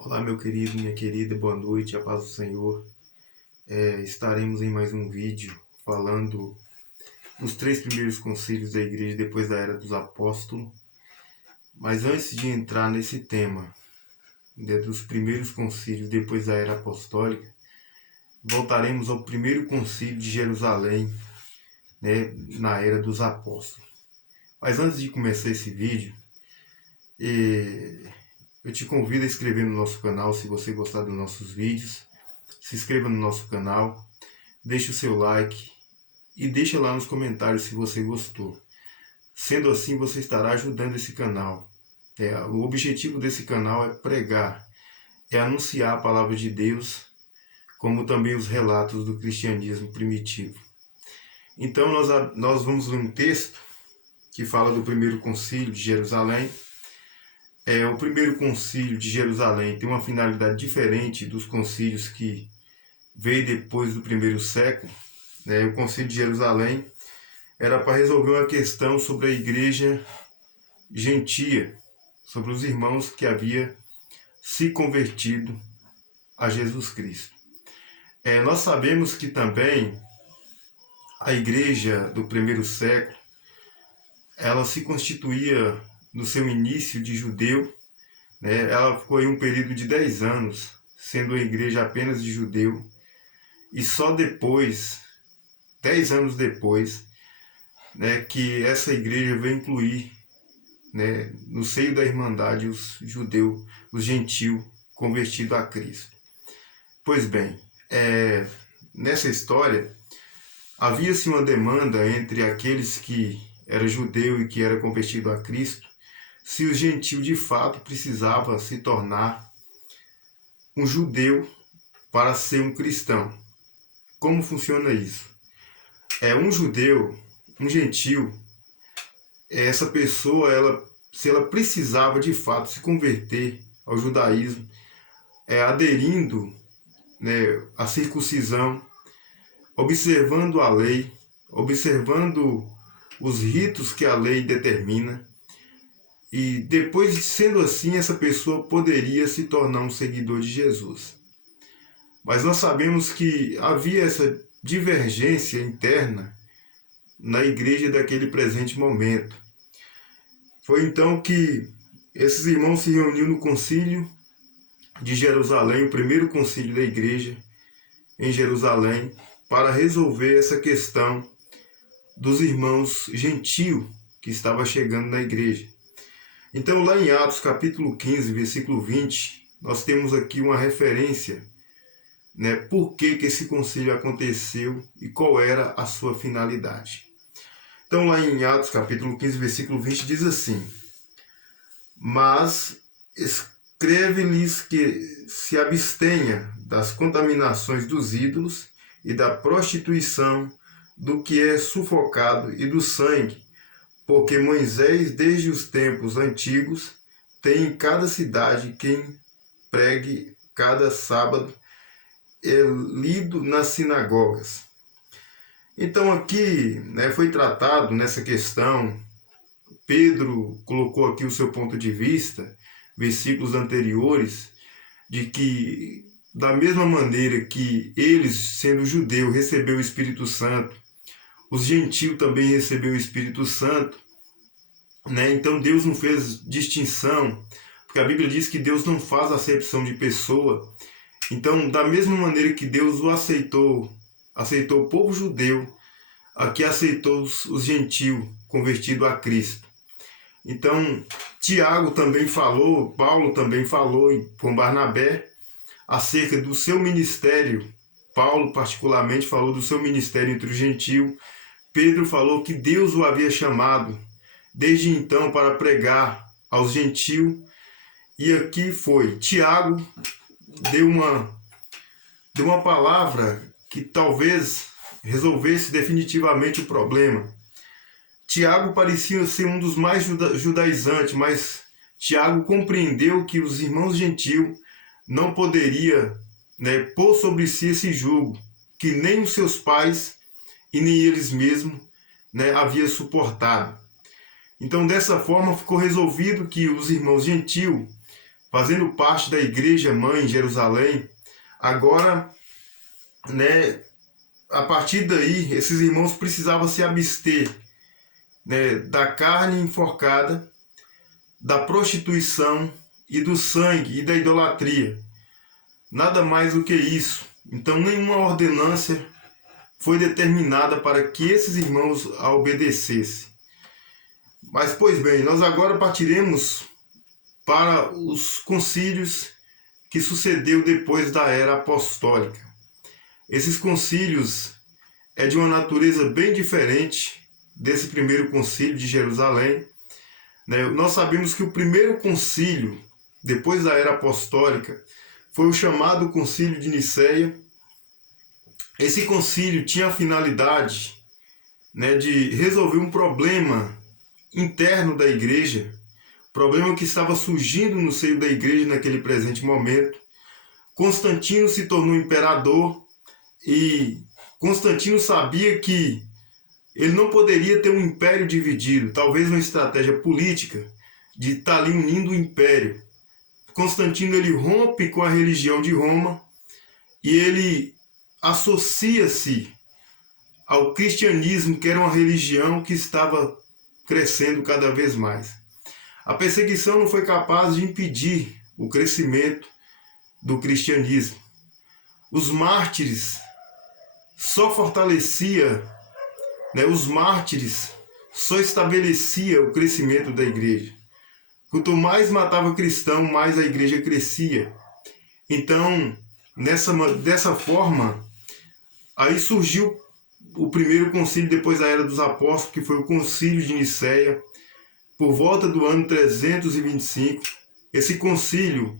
Olá, meu querido, minha querida, boa noite, a paz do Senhor. Estaremos em mais um vídeo falando dos três primeiros concílios da igreja depois da Era dos Apóstolos. Mas antes de entrar nesse tema, dos primeiros concílios depois da Era Apostólica, voltaremos ao primeiro concílio de Jerusalém, na Era dos Apóstolos. Mas antes de começar esse vídeo, eu te convido a inscrever no nosso canal se você gostar dos nossos vídeos. Se inscreva no nosso canal, deixe o seu like e deixa lá nos comentários se você gostou. Sendo assim, você estará ajudando esse canal. O objetivo desse canal é pregar, é anunciar a palavra de Deus, como também os relatos do cristianismo primitivo. Então nós vamos ler um texto que fala do primeiro concílio de Jerusalém. O primeiro concílio de Jerusalém tem uma finalidade diferente dos concílios que veio depois do primeiro século. O concílio de Jerusalém era para resolver uma questão sobre a igreja gentia, sobre os irmãos que haviam se convertido a Jesus Cristo. Nós sabemos que também a igreja do primeiro século, ela se constituía no seu início de judeu, ela ficou em um período de 10 anos, sendo a igreja apenas de judeu, e só depois, 10 anos depois, que essa igreja veio incluir, no seio da Irmandade, os judeus, os gentios convertidos a Cristo. Pois bem, nessa história, havia-se uma demanda entre aqueles que eram judeus e que eram convertidos a Cristo, se o gentio de fato precisava se tornar um judeu para ser um cristão. Como funciona isso? Um judeu, um gentio, essa pessoa, se ela precisava de fato se converter ao judaísmo, aderindo, à circuncisão, observando a lei, observando os ritos que a lei determina, e depois, sendo assim, essa pessoa poderia se tornar um seguidor de Jesus. Mas nós sabemos que havia essa divergência interna na igreja daquele presente momento. Foi então que esses irmãos se reuniram no concílio de Jerusalém, o primeiro concílio da igreja em Jerusalém, para resolver essa questão dos irmãos gentios que estavam chegando na igreja. Então, lá em Atos capítulo 15, versículo 20, nós temos aqui uma referência, por que esse concílio aconteceu e qual era a sua finalidade. Então, lá em Atos capítulo 15, versículo 20, diz assim: mas escreve-lhes que se abstenha das contaminações dos ídolos e da prostituição, do que é sufocado e do sangue, porque Moisés, desde os tempos antigos, tem em cada cidade quem pregue cada sábado, lido nas sinagogas. Então aqui, foi tratado nessa questão, Pedro colocou aqui o seu ponto de vista, versículos anteriores, de que da mesma maneira que eles, sendo judeu, recebeu o Espírito Santo, os gentios também receberam o Espírito Santo, Então Deus não fez distinção, porque a Bíblia diz que Deus não faz acepção de pessoa. Então, da mesma maneira que Deus o aceitou o povo judeu, aqui aceitou os gentios convertidos a Cristo. Então, Tiago também falou, Paulo também falou com Barnabé acerca do seu ministério. Paulo particularmente falou do seu ministério entre os gentios. Pedro falou que Deus o havia chamado desde então para pregar aos gentios. E aqui foi, Tiago deu uma palavra que talvez resolvesse definitivamente o problema. Tiago parecia ser um dos mais judaizantes, mas Tiago compreendeu que os irmãos gentios não poderiam, pôr sobre si esse jugo, que nem os seus pais e nem eles mesmos, haviam suportado. Então, dessa forma, ficou resolvido que os irmãos gentios fazendo parte da igreja mãe em Jerusalém, agora, né, a partir daí, esses irmãos precisavam se abster, né, da carne enforcada, da prostituição e do sangue e da idolatria. Nada mais do que isso. Então, nenhuma ordenança foi determinada para que esses irmãos a obedecessem. Mas, pois bem, nós agora partiremos para os concílios que sucedeu depois da era apostólica. Esses concílios é de uma natureza bem diferente desse primeiro concílio de Jerusalém. Nós sabemos que o primeiro concílio, depois da era apostólica, foi o chamado Concílio de Nicéia. Esse concílio tinha a finalidade, de resolver um problema interno da igreja, problema que estava surgindo no seio da igreja naquele presente momento. Constantino se tornou imperador e Constantino sabia que ele não poderia ter um império dividido, talvez uma estratégia política de estar ali unindo o império. Constantino ele rompe com a religião de Roma e ele associa-se ao cristianismo, que era uma religião que estava crescendo cada vez mais. A perseguição não foi capaz de impedir o crescimento do cristianismo. Os mártires só fortalecia, os mártires só estabelecia o crescimento da igreja. Quanto mais matava cristão, mais a igreja crescia. Então, dessa forma, aí surgiu o primeiro concílio depois da Era dos Apóstolos, que foi o Concílio de Nicéia, por volta do ano 325. Esse concílio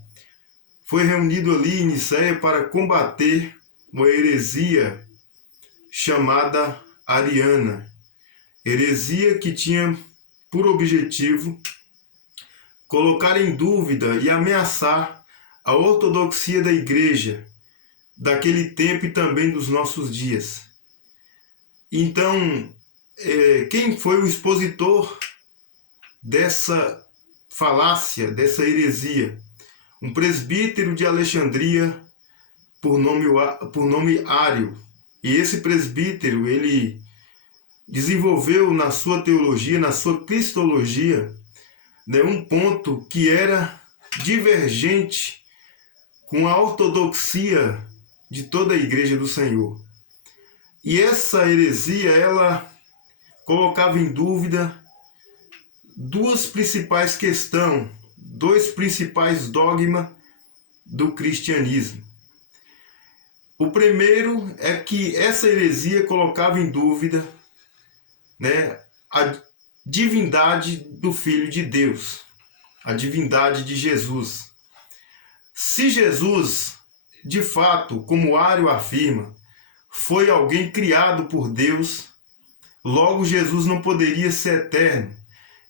foi reunido ali em Nicéia para combater uma heresia chamada ariana. Heresia que tinha por objetivo colocar em dúvida e ameaçar a ortodoxia da igreja daquele tempo e também dos nossos dias. Então, quem foi o expositor dessa falácia, dessa heresia? Um presbítero de Alexandria por nome Ário. E esse presbítero, ele desenvolveu na sua teologia, na sua cristologia, um ponto que era divergente com a ortodoxia de toda a igreja do Senhor. E essa heresia, ela colocava em dúvida duas principais questões, dois principais dogmas do cristianismo. O primeiro é que essa heresia colocava em dúvida, a divindade do Filho de Deus, a divindade de Jesus. Se Jesus, de fato, como Ário afirma, foi alguém criado por Deus, logo Jesus não poderia ser eterno.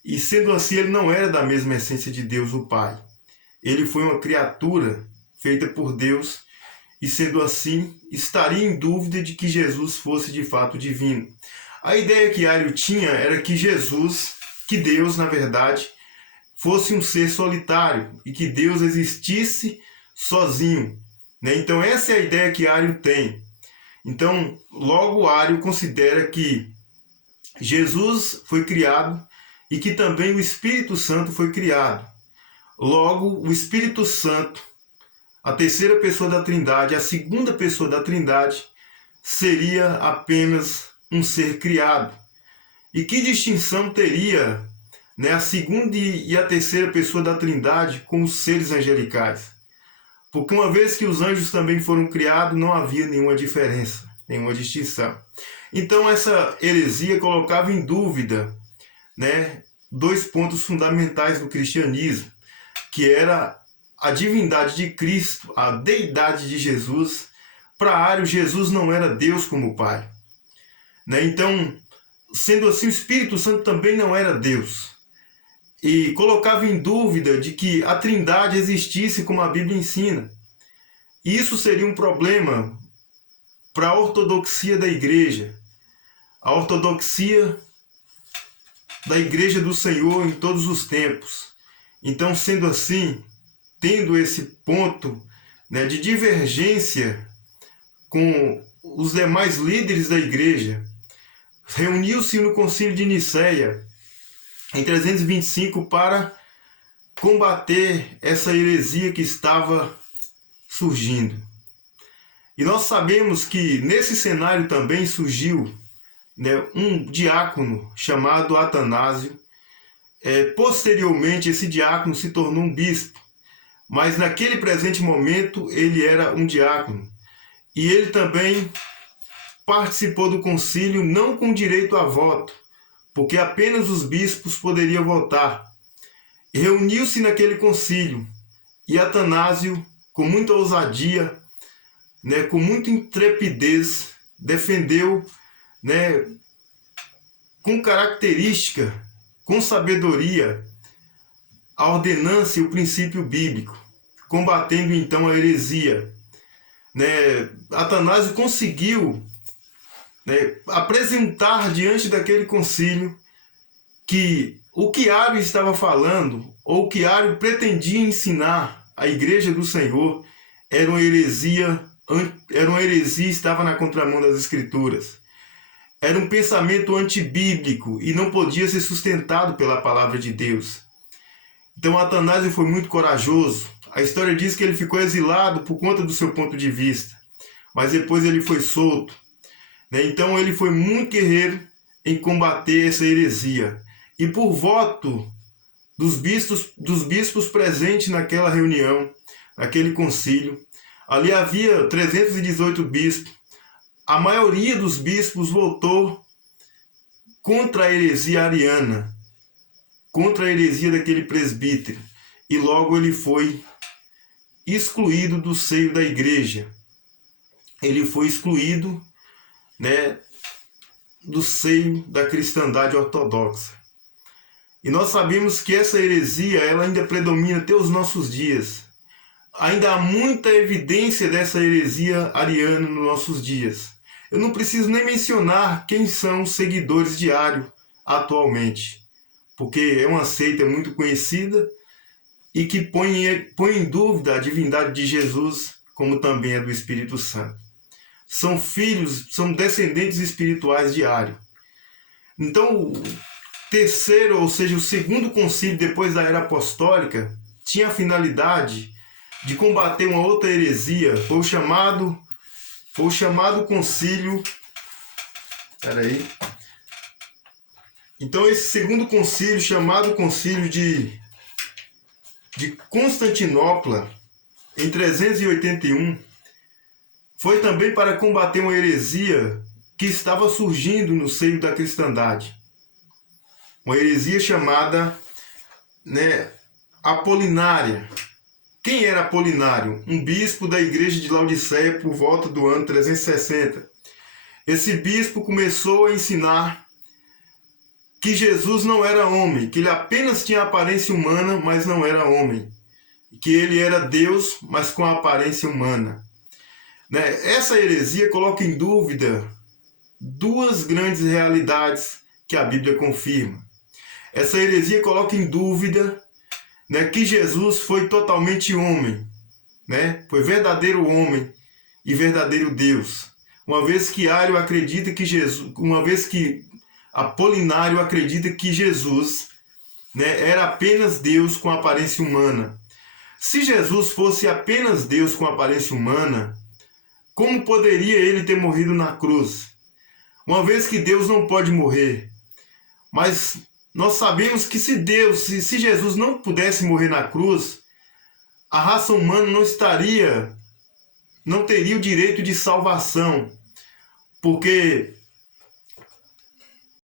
E sendo assim, ele não era da mesma essência de Deus, o Pai. Ele foi uma criatura feita por Deus e, sendo assim, estaria em dúvida de que Jesus fosse de fato divino. A ideia que Ário tinha era que Jesus, que Deus, na verdade, fosse um ser solitário e que Deus existisse sozinho. Então essa é a ideia que Ário tem. Então, logo Ário considera que Jesus foi criado e que também o Espírito Santo foi criado. Logo, o Espírito Santo, a terceira pessoa da Trindade, a segunda pessoa da Trindade, seria apenas um ser criado. E que distinção teria, a segunda e a terceira pessoa da Trindade com os seres angelicais? Porque uma vez que os anjos também foram criados, não havia nenhuma diferença, nenhuma distinção. Então essa heresia colocava em dúvida, dois pontos fundamentais do cristianismo, que era a divindade de Cristo, a deidade de Jesus. Para Ário, Jesus não era Deus como Pai. Então, sendo assim, o Espírito Santo também não era Deus. E colocava em dúvida de que a Trindade existisse como a Bíblia ensina. Isso seria um problema para a ortodoxia da igreja. A ortodoxia da igreja do Senhor em todos os tempos. Então, sendo assim, tendo esse ponto, né, de divergência com os demais líderes da igreja, reuniu-se no Concílio de Nicéia em 325 para combater essa heresia que estava surgindo. E nós sabemos que nesse cenário também surgiu, né, um diácono chamado Atanásio. Posteriormente, esse diácono se tornou um bispo, mas naquele presente momento ele era um diácono. E ele também participou do concílio não com direito a voto, porque apenas os bispos poderiam votar. Reuniu-se naquele concílio e Atanásio, com muita ousadia, né, com muita intrepidez, defendeu, né, com característica, com sabedoria, a ordenança e o princípio bíblico, combatendo então a heresia. Né, Atanásio conseguiu, né, apresentar diante daquele concílio que o que Ario estava falando, ou o que Ario pretendia ensinar à igreja do Senhor, era uma heresia e estava na contramão das Escrituras. Era um pensamento antibíblico e não podia ser sustentado pela palavra de Deus. Então Atanásio foi muito corajoso. A história diz que ele ficou exilado por conta do seu ponto de vista, mas depois ele foi solto. Então ele foi muito guerreiro em combater essa heresia. E por voto dos bispos presentes naquela reunião, naquele concílio, ali havia 318 bispos. A maioria dos bispos votou contra a heresia ariana, contra a heresia daquele presbítero. E logo ele foi excluído do seio da igreja. Ele foi excluído, né, do seio da cristandade ortodoxa. E nós sabemos que essa heresia ela ainda predomina até os nossos dias. Ainda há muita evidência dessa heresia ariana nos nossos dias. Eu não preciso nem mencionar quem são os seguidores de Ario atualmente, porque é uma seita muito conhecida e que põe em dúvida a divindade de Jesus, como também a do Espírito Santo. São filhos, são descendentes espirituais de Ario. Então, o terceiro, ou seja, o segundo concílio depois da era apostólica, tinha a finalidade de combater uma outra heresia. Foi o chamado concílio. Então esse segundo concílio, chamado concílio de Constantinopla, em 381, foi também para combater uma heresia que estava surgindo no seio da cristandade. Uma heresia chamada, né, Apolinária. Quem era Apolinário? Um bispo da igreja de Laodiceia por volta do ano 360. Esse bispo começou a ensinar que Jesus não era homem, que ele apenas tinha aparência humana, mas não era homem. Que ele era Deus, mas com a aparência humana. Essa heresia coloca em dúvida duas grandes realidades que a Bíblia confirma. Essa heresia coloca em dúvida, né, que Jesus foi totalmente homem, né? Foi verdadeiro homem e verdadeiro Deus. Uma vez que Ario acredita que Jesus, uma vez que Apolinário acredita que Jesus, né, era apenas Deus com aparência humana. Se Jesus fosse apenas Deus com aparência humana, como poderia ele ter morrido na cruz? Uma vez que Deus não pode morrer. Mas nós sabemos que se Jesus não pudesse morrer na cruz, a raça humana não teria o direito de salvação, porque